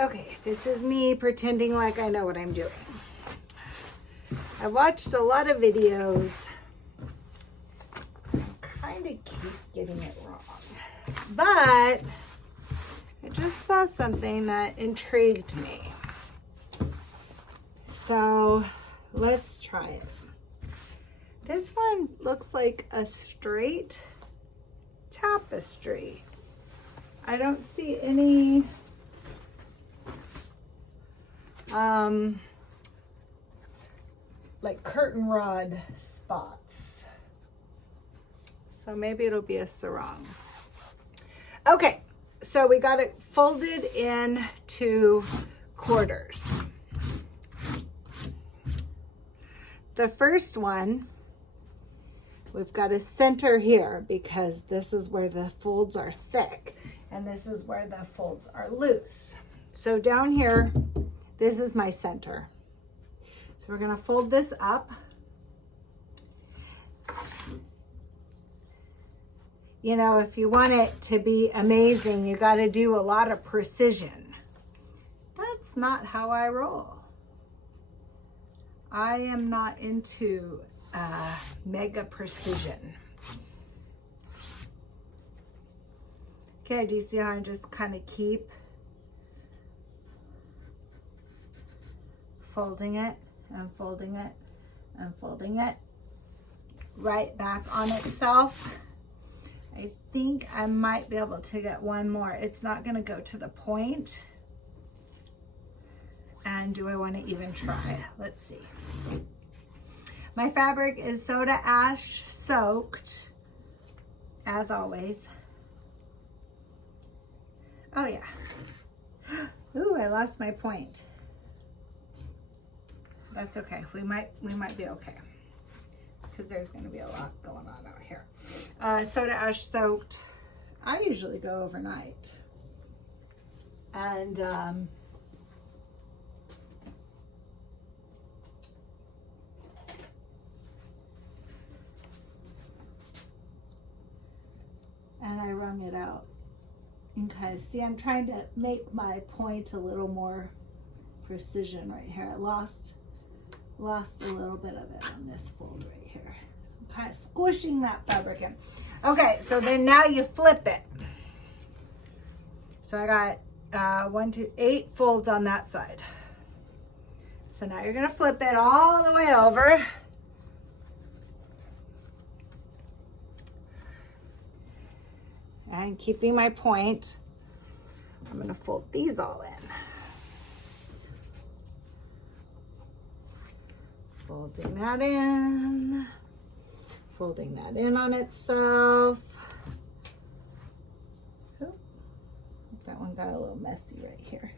Okay, this is me pretending like I know what I'm doing. I watched a lot of videos. I kind of keep getting it wrong. But I just saw something that intrigued me. So let's try it. This one looks like a straight tapestry. I don't see any like curtain rod spots. So maybe it'll be a sarong. Okay, so we got it folded into quarters. The first one, we've got a center here because this is where the folds are thick and this is where the folds are loose. So down here, this is my center. So we're gonna fold this up. You know, if you want it to be amazing, you gotta do a lot of precision. That's not how I roll. I am not into mega precision. Okay, do you see how I just kind of keep folding it and folding it and folding it right back on itself? I think I might be able to get one more. It's not going to go to the point. And do I want to even try? Let's see. My fabric is soda ash soaked, as always. Oh yeah. Ooh, I lost my point. That's okay. We might be okay because there's going to be a lot going on out here. Soda ash soaked. I usually go overnight. And I wrung it out. Okay, see, I'm trying to make my point a little more precision right here. I lost a little bit of it on this fold right here. So I'm kind of squishing that fabric in. Okay, so then now you flip it. So I got 8 folds on that side. So now you're gonna flip it all the way over. And keeping my point, I'm gonna fold these all in. Folding that in, folding that in on itself. Oh, that one got a little messy right here.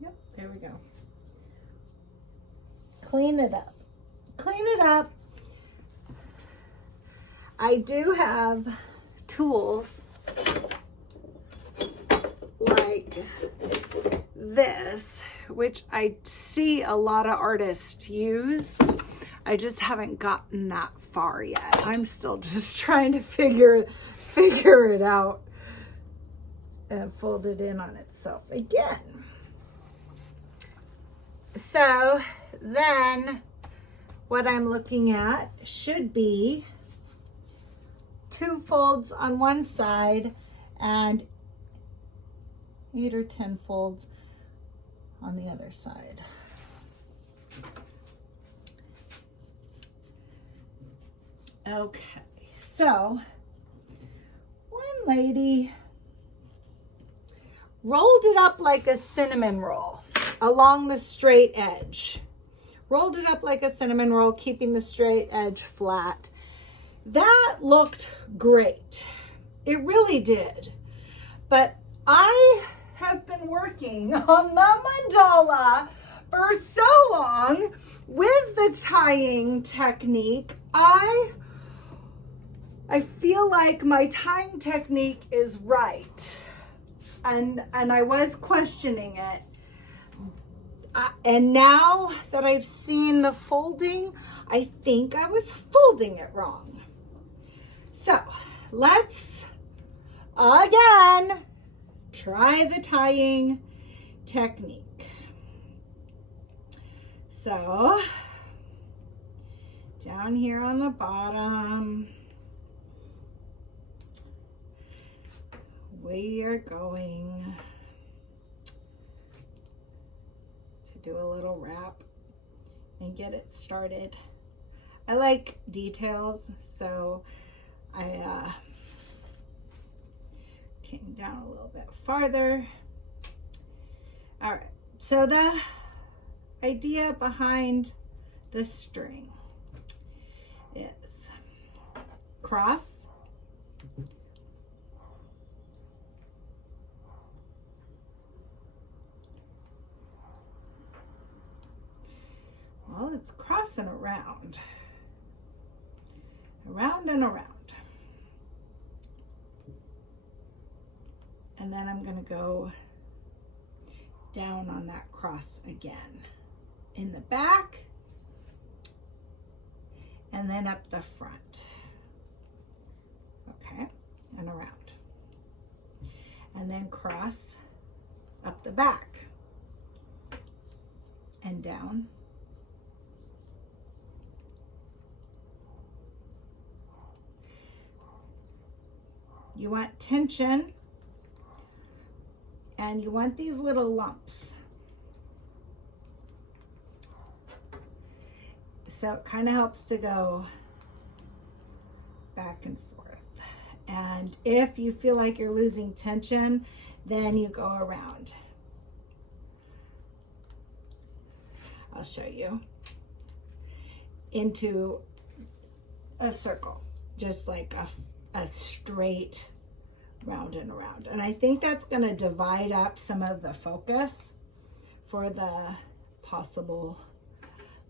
Yep, there we go. Clean it up. Clean it up. I do have tools like this, which I see a lot of artists use. I just haven't gotten that far yet. I'm still just trying to figure it out and fold it in on itself again. So then what I'm looking at should be 2 folds on one side and 8 or 10 folds on the other side. Okay, so one lady rolled it up like a cinnamon roll along the straight edge. Rolled it up like a cinnamon roll, keeping the straight edge flat. That looked great. It really did. But I have been working on the mandala for so long with the tying technique. I feel like my tying technique is right. And I was questioning it. And now that I've seen the folding, I think I was folding it wrong. So let's again try the tying technique. So down here on the bottom, we are going to do a little wrap and get it started. I like details, so I came down a little bit farther. All right, so the idea behind the string is cross, well, it's crossing around and around. And then I'm going to go down on that cross again in the back and then up the front. Okay, and around. And then cross up the back and down. You want tension, and you want these little lumps. So it kind of helps to go back and forth. And if you feel like you're losing tension, then you go around. I'll show you. Into a circle, just like a straight round and around. And I think that's going to divide up some of the focus for the possible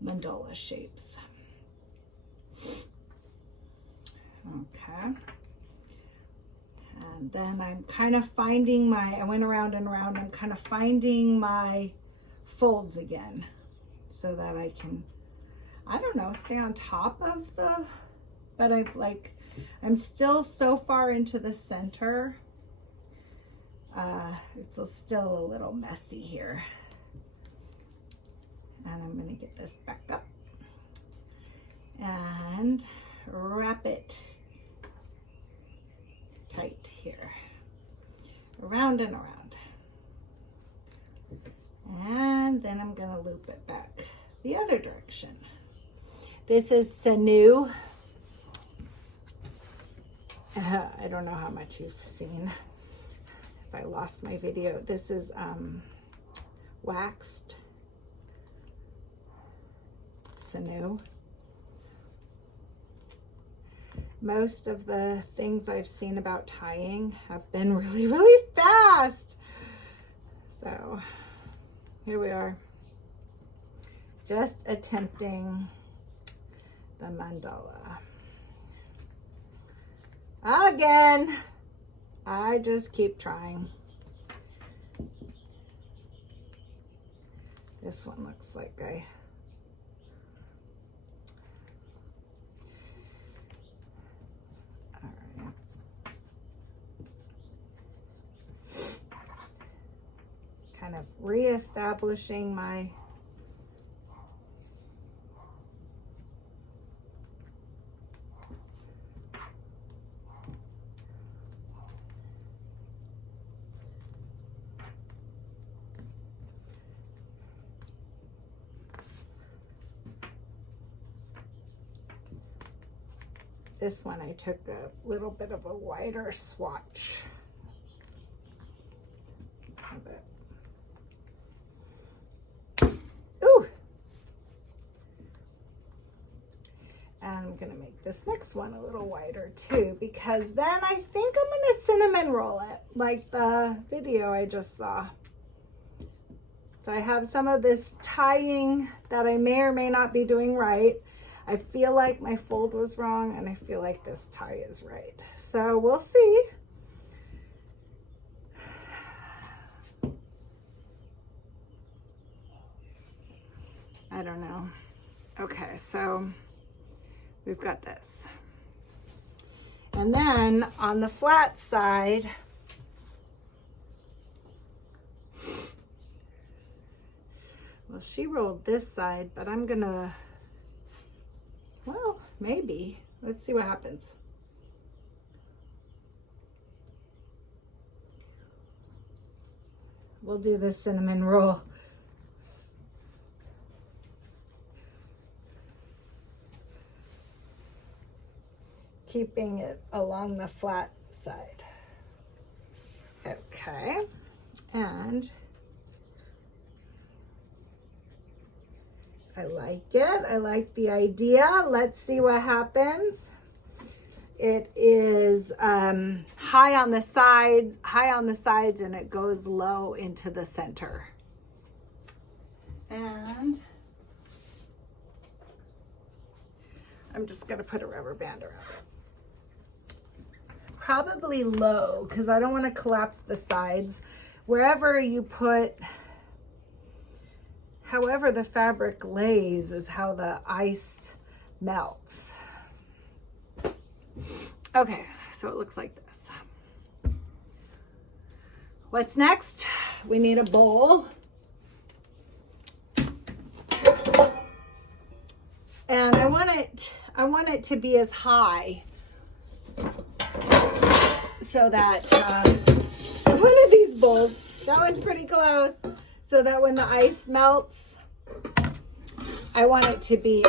mandala shapes. Okay. And then I'm kind of finding I went around and around, I'm kind of finding my folds again so that I can, I don't know, stay on top of but I'm still so far into the center. It's still a little messy here. And I'm going to get this back up and wrap it tight here. Around and around. And then I'm going to loop it back the other direction. This is sinew. I don't know how much you've seen. If I lost my video, this is waxed sinew. Most of the things I've seen about tying have been really, really fast. So here we are, just attempting the mandala. Again, I just keep trying. This one looks like all right. Kind of reestablishing my this one. I took a little bit of a wider swatch of it. Ooh! And I'm gonna make this next one a little wider too, because then I think I'm gonna cinnamon roll it like the video I just saw. So I have some of this tying that I may or may not be doing right. I feel like my fold was wrong, and I feel like this tie is right. So we'll see. I don't know. Okay, so we've got this. And then on the flat side, well, she rolled this side, but I'm gonna, well, maybe. Let's see what happens. We'll do the cinnamon roll. Keeping it along the flat side. Okay, and I like it. I like the idea. Let's see what happens. It is high on the sides, and it goes low into the center. And I'm just gonna put a rubber band around it. Probably low, because I don't want to collapse the sides. Wherever you put, however the fabric lays is how the ice melts. Okay, so it looks like this. What's next? We need a bowl. And I want it to be as high so that one of these bowls, that one's pretty close, so that when the ice melts, I want it to be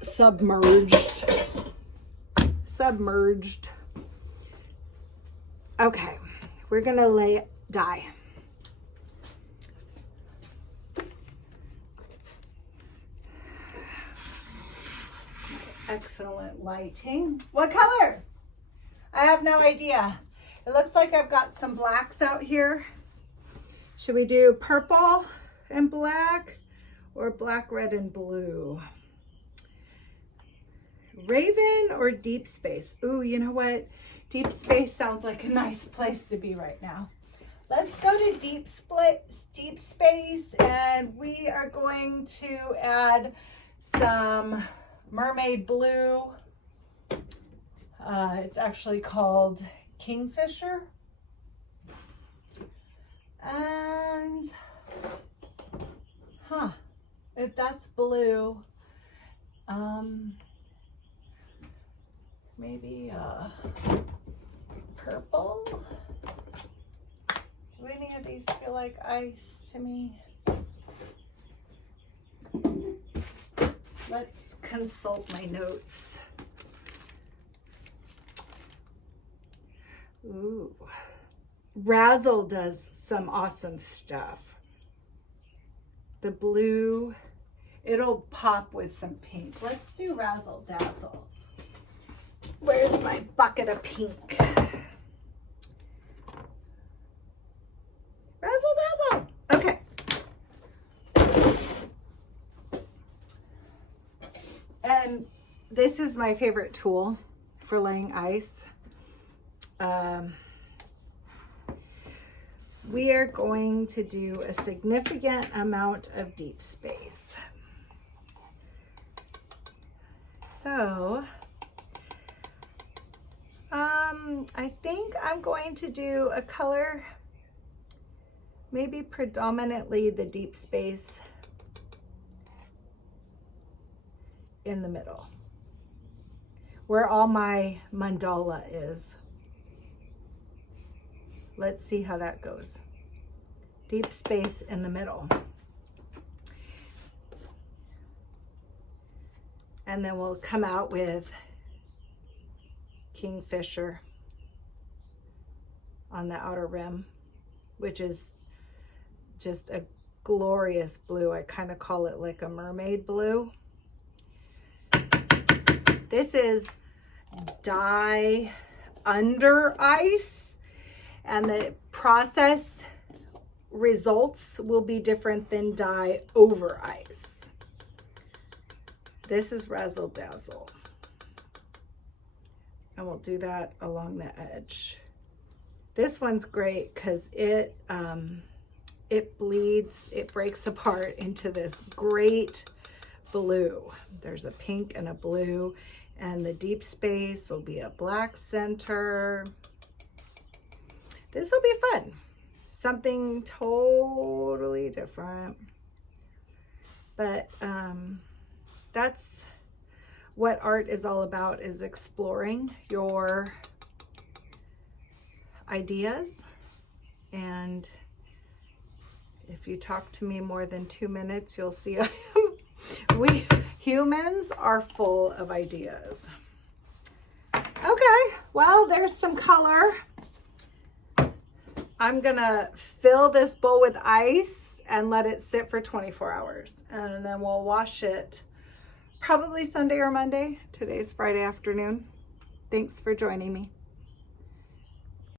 submerged. Okay, we're gonna lay dye. Excellent lighting. What color? I have no idea. It looks like I've got some blacks out here. Should we do purple and black or black, red, and blue? Raven or deep space? Ooh, you know what? Deep space sounds like a nice place to be right now. Let's go to deep space, and we are going to add some mermaid blue. It's actually called Kingfisher. And, if that's blue, maybe purple. Do any of these feel like ice to me? Let's consult my notes. Ooh, Razzle does some awesome stuff. The blue, it'll pop with some pink. Let's do Razzle Dazzle. Where's my bucket of pink? Razzle Dazzle. Okay. And this is my favorite tool for laying ice. We are going to do a significant amount of deep space. So, I think I'm going to do a color, maybe predominantly the deep space in the middle, where all my mandala is. Let's see how that goes. Deep space in the middle. And then we'll come out with Kingfisher on the outer rim, which is just a glorious blue. I kind of call it like a mermaid blue. This is dye under ice, and the process results will be different than dye over ice. This is Razzle Dazzle, and we'll do that along the edge. This one's great because it bleeds, it breaks apart into this great blue. There's a pink and a blue, And the deep space will be a black center. This will be fun. Something totally different. But that's what art is all about, is exploring your ideas. And if you talk to me more than 2 minutes, you'll see we humans are full of ideas. Okay, well, there's some color. I'm gonna fill this bowl with ice and let it sit for 24 hours. And then we'll wash it probably Sunday or Monday. Today's Friday afternoon. Thanks for joining me.